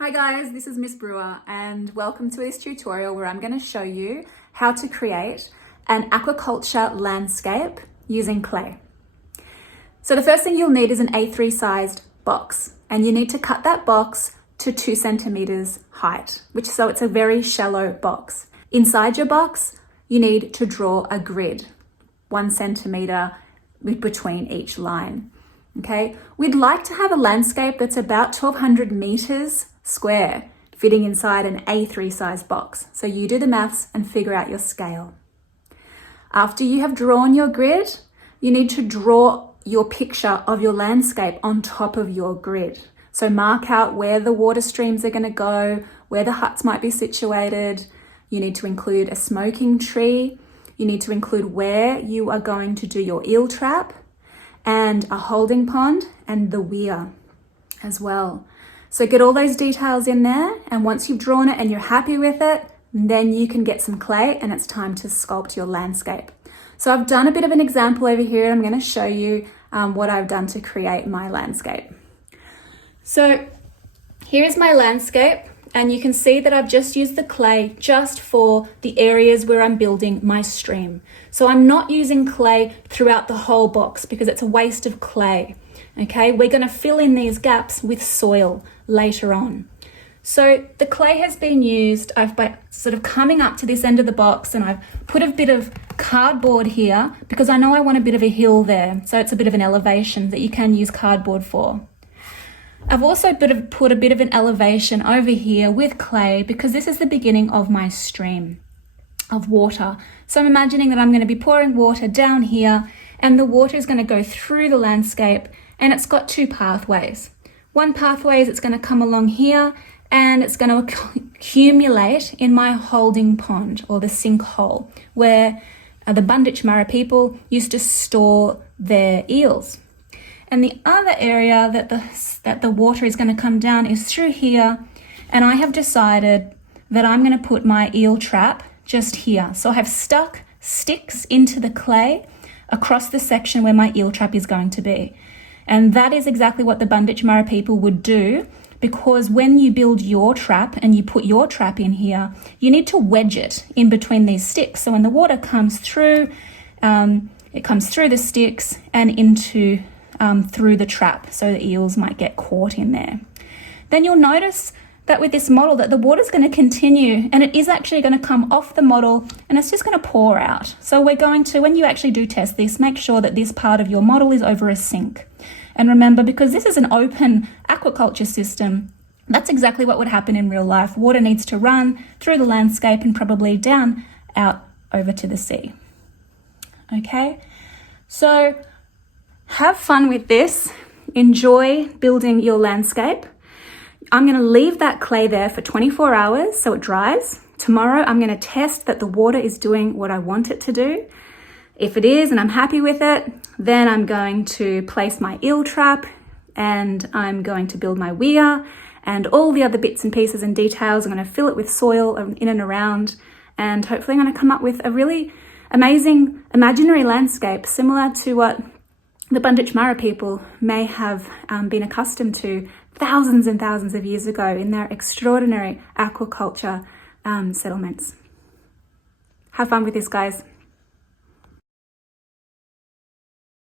Hi guys, this is Miss Brewer and welcome to this tutorial where I'm going to show you how to create an aquaculture landscape using clay. So the first thing you'll need is an A3 sized box, and you need to cut that box to 2 centimeters height, so it's a very shallow box. Inside your box, you need to draw a grid, 1 centimeter between each line. Okay, we'd like to have a landscape that's about 1200 meters square, fitting inside an A3 size box. So you do the maths and figure out your scale. After you have drawn your grid, you need to draw your picture of your landscape on top of your grid. So mark out where the water streams are going to go, where the huts might be situated. You need to include a smoking tree. You need to include where you are going to do your eel trap, and a holding pond, and the weir as well. So get all those details in there, and once you've drawn it and you're happy with it, then you can get some clay and it's time to sculpt your landscape. So I've done a bit of an example over here. I'm going to show you what I've done to create my landscape. So here is my landscape, and you can see that I've just used the clay just for the areas where I'm building my stream. So I'm not using clay throughout the whole box because it's a waste of clay. Okay, we're going to fill in these gaps with soil later on. So the clay has been used, by sort of coming up to this end of the box, and I've put a bit of cardboard here because I know I want a bit of a hill there. So it's a bit of an elevation that you can use cardboard for. I've also put a bit of an elevation over here with clay because this is the beginning of my stream of water. So I'm imagining that I'm going to be pouring water down here, and the water is going to go through the landscape, and it's got 2 pathways. One pathway is it's going to come along here, and it's going to accumulate in my holding pond, or the sinkhole, where the Gunditjmara people used to store their eels. And the other area that the water is going to come down is through here, and I have decided that I'm going to put my eel trap just here. So I have stuck sticks into the clay across the section where my eel trap is going to be. And that is exactly what the Gunditjmara people would do, because when you build your trap and you put your trap in here, you need to wedge it in between these sticks. So when the water comes through, it comes through the sticks and into through the trap, so the eels might get caught in there. Then you'll notice that with this model that the water's going to continue, and it is actually going to come off the model, and it's just going to pour out. So we're going to, when you actually do test this, make sure that this part of your model is over a sink. And remember, because this is an open aquaculture system, that's exactly what would happen in real life. Water needs to run through the landscape and probably down out over to the sea. Okay, so have fun with this. Enjoy building your landscape. I'm going to leave that clay there for 24 hours so it dries. Tomorrow I'm going to test that the water is doing what I want it to do. If it is and I'm happy with it, then I'm going to place my eel trap, and I'm going to build my weir and all the other bits and pieces and details. I'm going to fill it with soil in and around, and hopefully I'm going to come up with a really amazing imaginary landscape similar to what the Gunditjmara people may have been accustomed to thousands and thousands of years ago in their extraordinary aquaculture settlements. Have fun with this, guys.